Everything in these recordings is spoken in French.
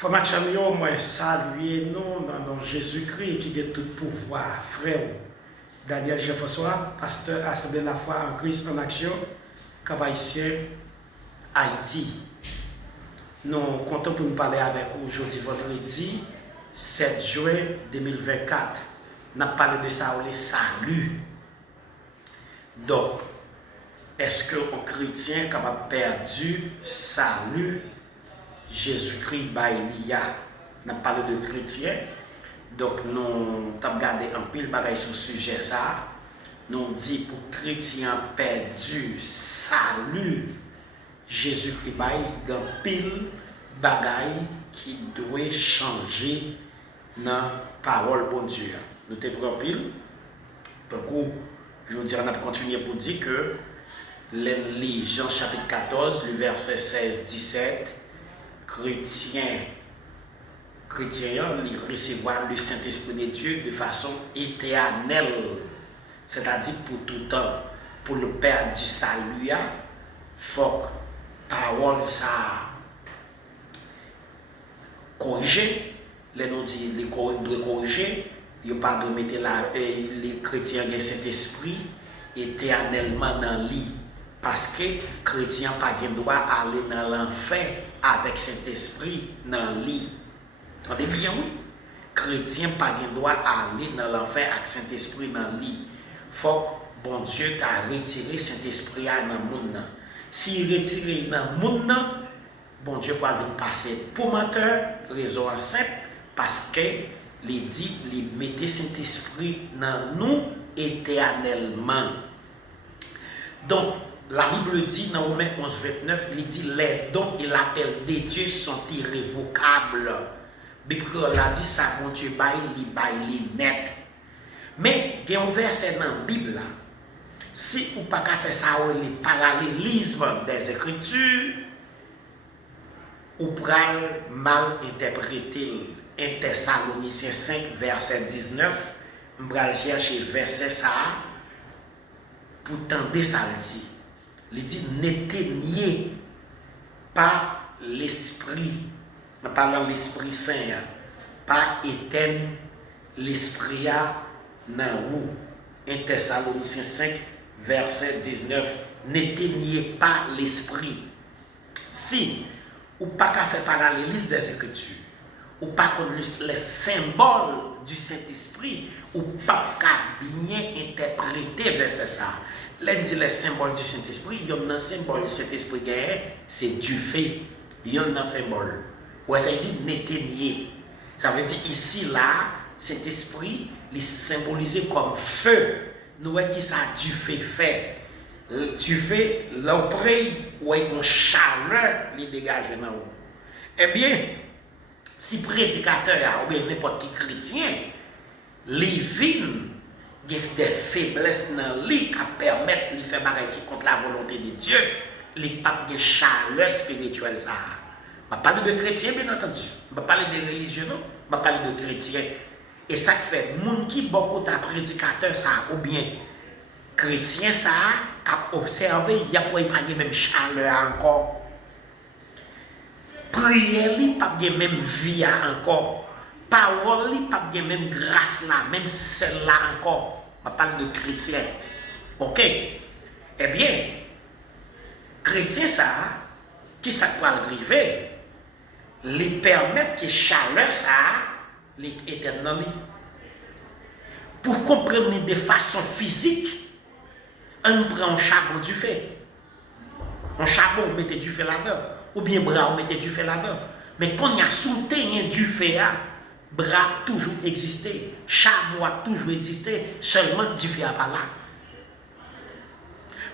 Formation yo, moi saluer nous dans Jésus-Christ qui a tout pouvoir, frère. Daniel Jean-François, pasteur Assemblée de la foi en Christ en action, Cap-Haïtien, Haïti. Nous comptons pour nous parler avec vous aujourd'hui, vendredi 7 juin 2024. Nous avons parlé de ça, le salut. Donc, est-ce qu'un chrétien capable perdu salut Jésus-Christ Baïlia? Nous avons parlé de chrétien. Donc, nous avons regardé un pile bagaille sur ce sujet. Ça. Nous dit pour chrétien perdu salut Jésus-Christ Baïlia, un pile bagaille qui doit changer dans la parole de Dieu. Nous avons pile. Donc, je vous dirais, on a continué pour dire que Jean chapitre 14, le verset 16-17, chrétien, il recevoir le Saint-Esprit de Dieu de façon éternelle, c'est-à-dire pour tout temps, pour le Père du salut, il faut que parole ça corriger, les nous dit les doit corriger, il pas de mettre les chrétiens de Saint-Esprit éternellement dans lit. Parce que les chrétiens n'ont pas le droit d'aller dans l'enfer avec Saint-Esprit dans le lit. Entendez bien, oui? Les chrétiens n'ont pas le droit d'aller dans l'enfer avec Saint-Esprit dans le lit. Il faut que bon Dieu t'a retiré Saint-Esprit dans le monde. S'il retire dans le monde, bon Dieu va venir passer pour menteur, raison simple, parce que il dit, il mettait Saint-Esprit dans nous éternellement. Donc, la Bible dit dans Romains 11-29, il dit les dons et l'appel des dieux sont irrévocables. La Bible a dit ça, mon Dieu, il net. Mais il y a un verset dans la Bible, si vous n'avez pas fait ça, le parallélisme des Écritures, vous pouvez mal interpréter. 1 Thessaloniciens 5, verset 19, je vais chercher verset ça pour tenter ça le dit. Il dit n'éteignez pas l'esprit, en parlant de l'Esprit Saint, pas éteindre l'esprit dans vous. 1 Thessaloniciens 5, verset 19, n'éteignez pas l'esprit. Si ou pas qu'à faire parallélisme des Écritures, ou pas connaître les symboles du Saint-Esprit, ou pas bien interpréter verset ça. L'un dit les symboles du Saint-Esprit, il y a un symbole du Saint-Esprit, c'est du fait. Il y a un symbole. Ouais, ça dit n'éteignez. Ça veut dire ici, là, cet esprit, il est symbolisé comme feu. Nous voyons qui ça du fait. Du fait, l'auprès, où il y a une chaleur qui dégage dans vous. Eh bien, si prédicateur ou bien n'importe qui chrétien, les vignes, il y a des faiblesses dans lui qui permettent de faire des contre la volonté de Dieu, les papes de chaleur spirituelle. Ça. Je ne parle pas de chrétiens, bien entendu. Je ne parle pas de religieux, non. Je parle de chrétiens. Et ça fait, les gens qui beaucoup de prédicateurs, ça, ou bien chrétiens, ça, qui observé, il n'y a pas de même chaleur encore. Prière, il n'y a pas de même vie encore. Parole, il n'y a pas de même grâce là, même celle-là encore. On parle de chrétien. Ok? Eh bien, chrétien, ça, qui ça peut arriver, les permettre que chaleur, ça, les éternel. Pour comprendre de façon physique, on prend un charbon du feu. Un charbon, on mettait du feu là-dedans. Ou bien bras, on mettait du feu là-dedans. Mais quand il y a soutenu du feu, bras toujours existé, charbon a toujours existé, seulement du feu à pas là.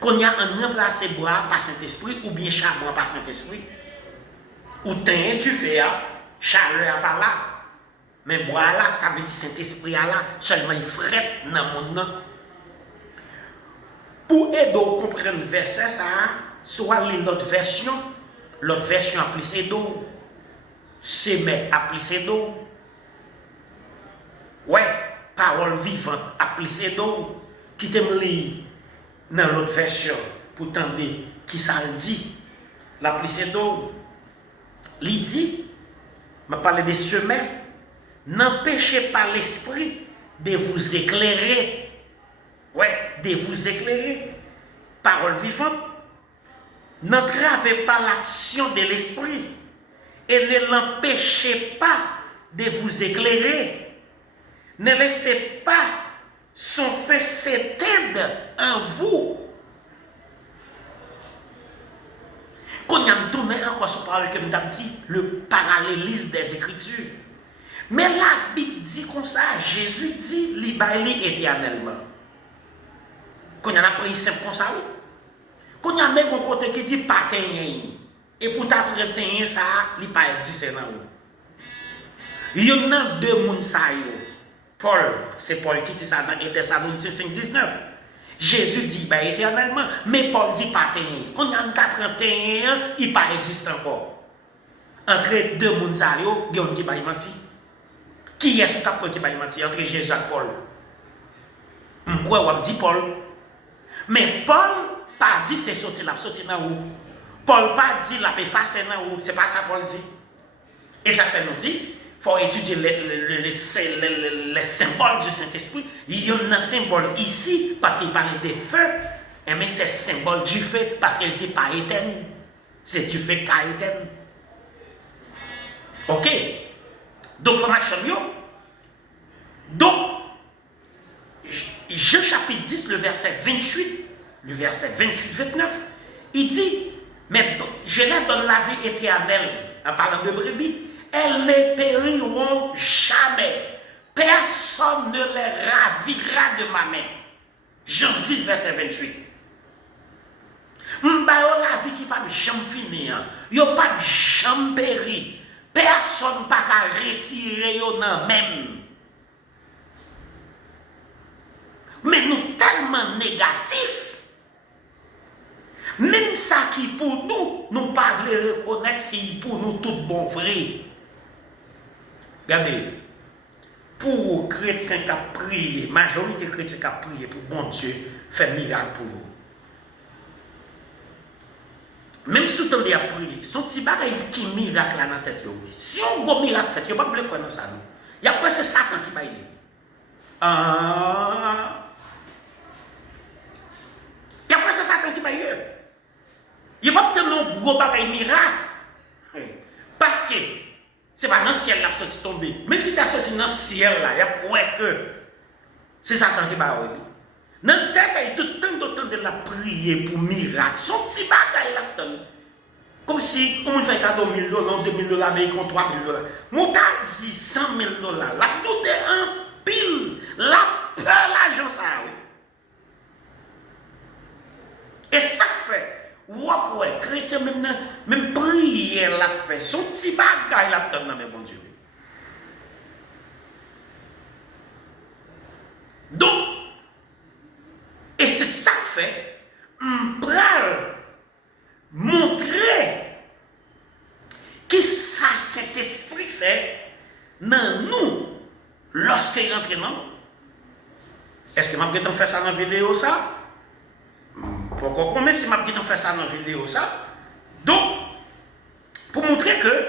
Quand il y a un remplacé bras par Saint-Esprit, ou bien charbon par Saint-Esprit, ou teint du feu, chaleur à pas là. Mais bras là, ça veut dire Saint-Esprit là, seulement il frette dans le monde. Pour aider à comprendre le verset, ça, soit l'autre version appelée d'eau, semer appelée d'eau. Ouais, parole vivante appelée d'eau, qui t'aime lire dans l'autre version pour tendre qui ça le dit. L'appelée d'eau, il dit Je parle des chemins. N'empêchez pas l'esprit de vous éclairer. Ouais, de vous éclairer. Parole vivante. N'entravez pas l'action de l'esprit et ne l'empêchez pas de vous éclairer. Ne laissez pas son feu s'éteindre en vous. Quand on a tourné encore sur parole que nous avons dit, le parallélisme des Écritures. Mais la Bible dit comme ça, Jésus dit, l'Ibaïli éternellement. Quand on a pris simple comme ça, quand on a mis un côté qui dit pas tenir, et pour t'apprendre ça, il pas existé dans vous. Il y en a deux personnes. Paul, c'est Paul qui dit ça dans Thessaloniciens 5:19. Jésus dit bah, éternellement, mais Paul dit pas tenir. Quand on a tenir, il pas existe encore. Entre deux personnes, il y a qui va mentir. Qui est ce qui va mentir entre Jésus et Paul? Pourquoi on dit Paul? Mais Paul pas dit c'est sorti dans où. Paul pas dit la effacer dans où. C'est pas ça Paul dit. Et ça fait nous dire, il faut étudier les symboles du Saint-Esprit. Il y a un symbole ici parce qu'il parlait des feux. Mais c'est symbole du feu parce qu'il dit pas éternel. C'est du feu qu'à éternel. Ok? Donc, il faut marcher mieux. Donc, Jean chapitre 10, le verset 28, le verset 28-29, il dit, mais je leur donne la vie éternelle, en parlant de brebis, elles ne périront jamais. Personne ne les ravira de ma main. Jean 10, verset 28. M'bayo la vie qui pas jamais finir, yo pas jamais périr. Personne pas qu'à retirer yo nan même. Mais nous tellement négatifs. Même ça qui pour nous, nous pas voulons reconnaître si pour nous tout bon vrai. Regardez, pour chrétiens qui prient, majorité chrétiens qui prient pour bon Dieu, faire miracle pour nous. Même si vous avez prié, son petit bagage qui miracle là dans la tête. Si on gros miracle fait, vous ne pouvez pas prendre ça. Il y a quoi c'est Satan qui va aider. Il y a quoi c'est Satan qui va aider. Il n'y a pas peut-être un gros bagage miracle. Parce que ce n'est pas dans le ciel là que c'est tombé. Même si tu as sorti dans le ciel là, il y a quoi que c'est Satan qui va aider. Dans la tête, il y a tout le temps de la prier pour miracle. Son petit bagaille là, comme si on fait cadeau $1,000, $2,000, mais il compte $3,000. Mon tas dit $100,000. La doute est en pile. La peur, l'argent, ça. Et ça fait, ouais, chrétien, même prière la fait. Son petit bagaille là, dans mes bon Dieu. Donc, et c'est ça que fait, m'bral montrer que ça, cet esprit fait dans nous lorsqu'il rentre dans nous. Est-ce que je vais faire ça dans la vidéo ça? Pourquoi qu'on est si je vais faire ça dans la vidéo ça? Donc, pour montrer que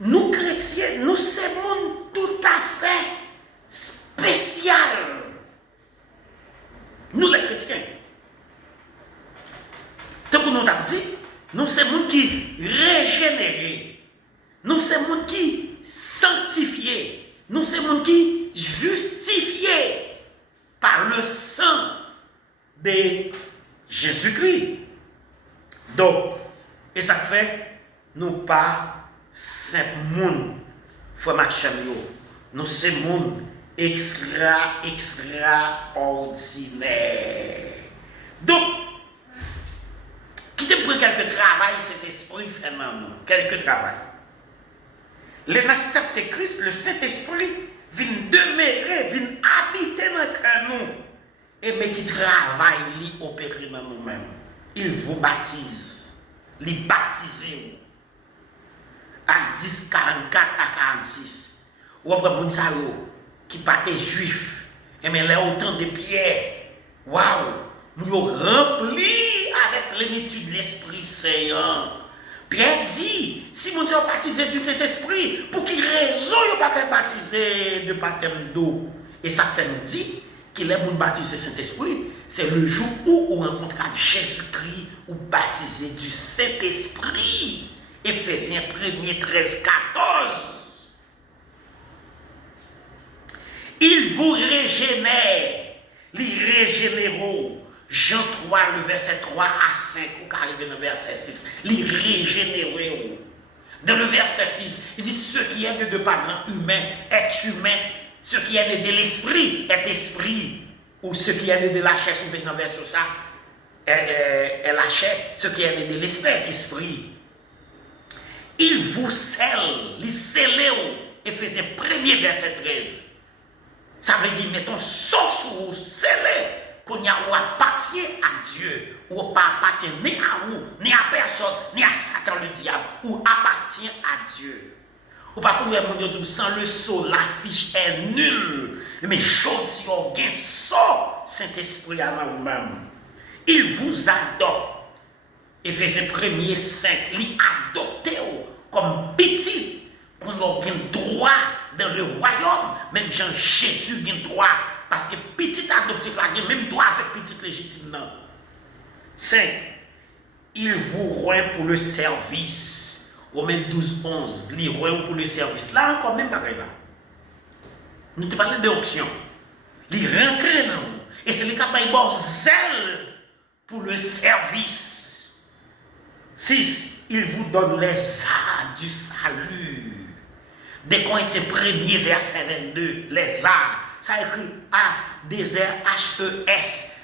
nous chrétiens, nous sommes tout à fait spécial. Nous les chrétiens. Tant que nous avons dit, nous sommes gens qui régénérés. Nous sommes gens qui sanctifiés. Nous sommes gens qui justifiés par le sang de Jésus-Christ. Donc, et ça fait, nous pas simplement faut marcher nous sommes extraordinaire. Donc, quittez pour quelques travail, cet esprit fait dans nous. Quelques travail. Les accepter Christ, le Saint-Esprit, vient demeurer, vient habiter dans le cœur nous. Et mais qui travaille, il opère dans nous-mêmes. Il vous baptise. Il baptise vous. À 10, 44 à 46. Ou après, mon salaud. Qui partait juif, et mais là autant de pierres, waouh, nous remplis avec plénitude de l'Esprit Saint, Pierre dit, si mon Dieu a baptisé du Saint-Esprit, pour qu'il raison, il n'a pas baptisé de baptême d'eau. Et ça fait nous dire qu'il est bon baptisé Saint-Esprit, c'est le jour où on rencontre Jésus-Christ ou baptisé du Saint-Esprit. Éphésiens 1er 13, 14. Il vous régénère, les régénéraux. Jean 3, le verset 3 à 5, ou arrive dans le verset 6, les régénéraux. Dans le verset 6, il dit ce qui est de parents humains est humain, ce qui est né de l'esprit est esprit, ou ce qui est né de la chair, si vous dans le verset ça, est la chair, ce qui est né de l'esprit est esprit. Il vous scelle, il scelle, Éphésiens 1er verset 13. Ça veut dire, mettons, sauce ou scellé, qu'on y a ou appartient à Dieu, ou pas appartient ni à vous, ni à personne, ni à Satan le diable, ou appartient à Dieu. Ou pas comme mon Dieu, sans le sceau, l'affiche est nulle. Mais chose on gagne ça, Saint-Esprit à vous-même. Il vous adopte. Éphésiens 1er 5, il adopte comme petit, qu'on a droit dans le royaume, même Jean Jésus a droit, parce que petit adoptif a même droit avec petit légitime. 5. Il vous rend pour le service. Romains 12, 11. Il rend pour le service. Là encore, même pas là. Nous te parlons d'onction. Il rentre dans nous. Et c'est le cas de zèle pour le service. 6. Il vous donne les arts du salut. Des Corinthiens 1er verset 22, les arts, ça écrit A-D-R-H-E-S,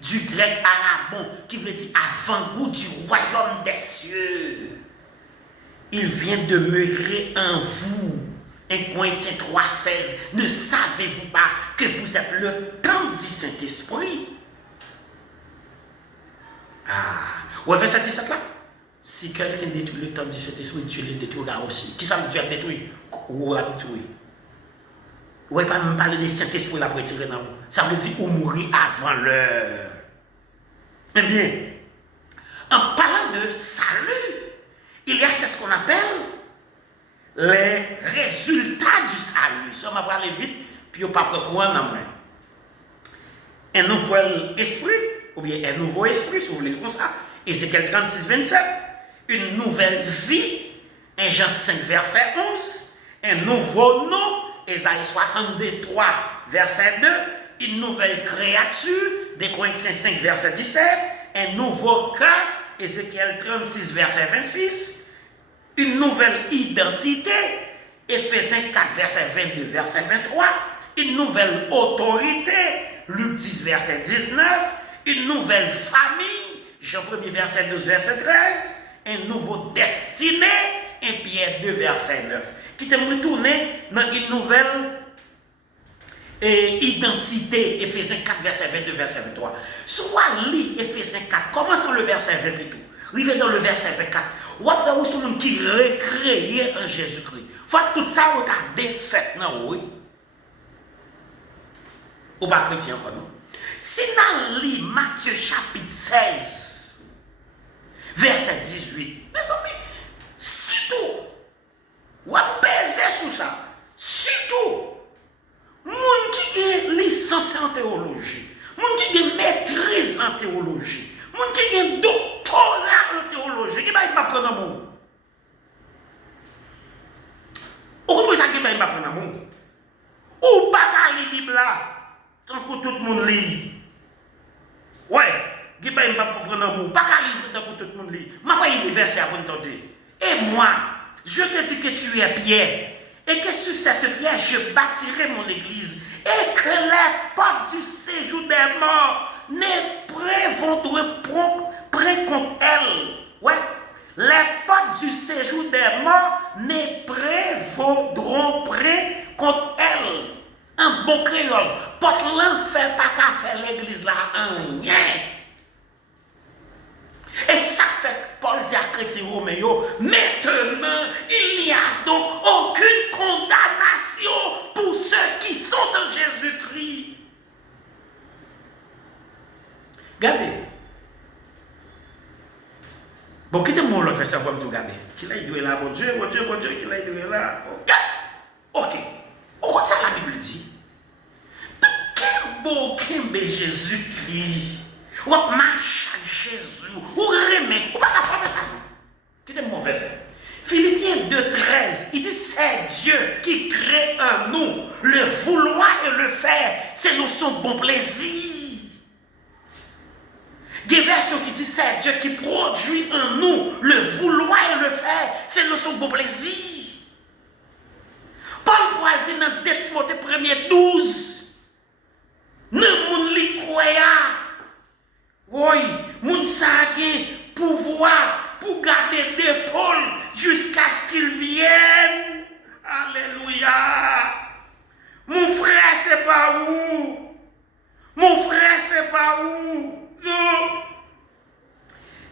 du grec arabon, qui veut dire avant-goût du royaume des cieux. Il vient demeurer en vous. 1 Corinthiens 3,16, ne savez-vous pas que vous êtes le temple du Saint-Esprit? Ouais, verset 17 là. Si quelqu'un détruit le temple du Saint-Esprit, Dieu le détruira aussi. Qui ça veut dire détruire? Ou la détruire? Ou pas même parler de Saint-Esprit la retirer dans vous. Ça veut dire ou mourir avant l'heure. Eh bien, en parlant de salut, il y a ce qu'on appelle les résultats du salut. Ça, on va parler vite, puis on ne va pas prendre dans moi. Un nouvel esprit, ou bien un nouveau esprit, si vous voulez comme ça. Ézéchiel 36, 27. Une nouvelle vie, 1 Jean 5, verset 11. Un nouveau nom, Ésaïe 62, 3, verset 2. Une nouvelle créature, 2 Corinthiens 5, verset 17. Un nouveau cas, Ézéchiel 36, verset 26. Une nouvelle identité, Éphésiens 4, verset 22, verset 23. Une nouvelle autorité, Luc 10, verset 19. Une nouvelle famille, Jean 1er, verset 12, verset 13. Un nouveau destiné, 1 Pierre 2, verset 9. Qui te retourner dans une nouvelle identité, Éphésiens 4, verset 22, verset 23. Soit lit Éphésiens 4, commençons le verset 22. Arrivez dans le verset 24. Ou après, vous êtes un qui recréé en Jésus-Christ. Faut tout ça, vous avez défait, non, oui. Ou pas chrétien, quoi, non? Si nous lisons Matthieu chapitre 16, verset 18, mes amis, surtout, ou à peser sur ça, surtout, moun qui a licence en théologie, moun qui a maîtrise en théologie, moun qui a doctorat en théologie, qui va pas prendre un mot. Ou comment ça qui va pas prendre un mot? Ou pas qu'à lire la Bible là, tant que tout le monde lit. Ouais, qui va pas prendre un mot, pas qu'à lire tant que tout le monde lit. Ma pas une verset à vous entendre. Et moi, je te dis que tu es Pierre, et que sur cette pierre, je bâtirai mon église, et que les portes du séjour des morts ne prévaudront près contre elle. Ouais, les portes du séjour des morts ne prévaudront près contre elle. Un bon créole, porte l'enfer pas qu'à faire l'église là en rien. Et ça fait que Paul dit à chrétien romain, maintenant, il n'y a donc aucune condamnation pour ceux qui sont dans Jésus-Christ. Regardez. Bon, quittez-moi l'autre verset comme tout garder. Qui l'a doué là, mon Dieu, qui l'a doué là. Ok. Pourquoi ça la Bible dit? Quel beau Kimbe Jésus-Christ. Ou marche à Jésus. Ou remet. Ou pas faire ça. Qui est mon verset? Philippiens 2,13, il dit c'est Dieu qui crée en nous le vouloir et le faire. C'est son bon plaisir. Des versions qui disent c'est Dieu qui produit en nous le vouloir et le faire. C'est son bon plaisir. Paul pourra dire dans 2 Timothée 1:12, ne moun li croya. Oui, moun sa gen pouvoir pour garder d'épaule jusqu'à ce qu'il vienne. Alléluia. Mon frère, c'est pas où. Mon frère, c'est pas où. Non.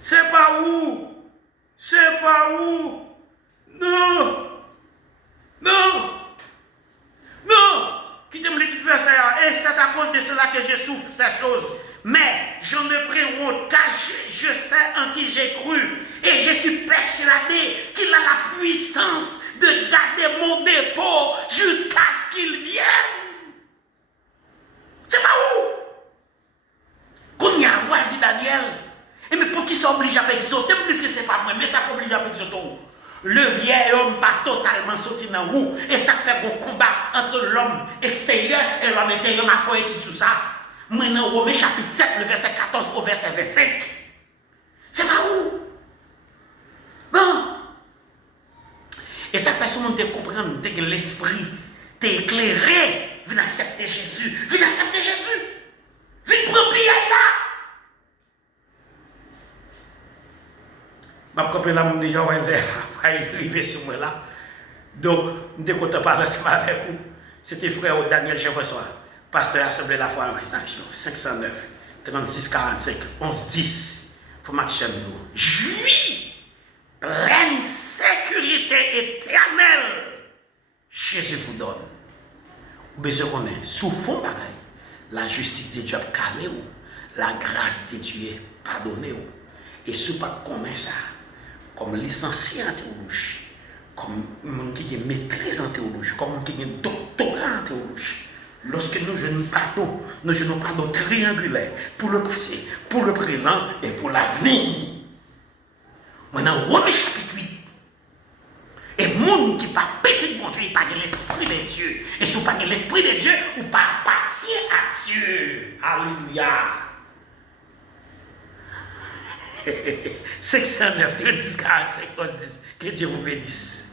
C'est pas où. C'est pas où. Non. Non. Non. Qui te me dit tout verset. Et c'est à cause de cela que je souffre ces choses. Mais j'en ai pris honte car je sais en qui j'ai cru. Et je suis persuadé qu'il a la puissance de garder mon dépôt jusqu'à ce qu'il vienne. C'est pas où? Quand il y a un dit Daniel, et mais pour qui s'oblige à exauter, puisque c'est pas moi, mais ça oblige à exauter. Le vieil homme pas totalement sorti dans où, et ça fait un combat entre l'homme extérieur et l'homme intérieur. Ma foi est tout ça. Maintenant, Romains chapitre 7, le verset 14 au verset 25. C'est pas où? Bon. Et ça fait souvent te comprendre que l'esprit t'est éclairé. Viens accepter Jésus. Viens accepter Jésus. Viens prendre pied là. Ma copine là, m'a déjà arrivé sur moi là. Donc, je suis content de parler avec vous. C'était frère Daniel Jean-François, pasteur Assemblée de la foi en Christ Action, 509 36 45 11 10. Pour m'action nous. Jouis, pleine sécurité éternelle. Jésus vous donne. Ou besoin qu'on est sous fond pareil. La justice de Dieu a calé ou. La grâce de Dieu a pardonné ou. Et si vous pas comme ça, comme licencié en théologie, comme monde qui a maîtrise en théologie, comme monde qui a doctorat en théologie, lorsque nous jouons pardon triangulaire pour le passé, pour le présent et pour l'avenir. Maintenant, Romains chapitre 8. Et monde qui pas petit bon Dieu, il pas l'esprit de Dieu. Et si vous pas l'esprit de Dieu, ou pas appartient à Dieu. Alléluia. 609, 36, 45, 10. Que Dieu vous bénisse.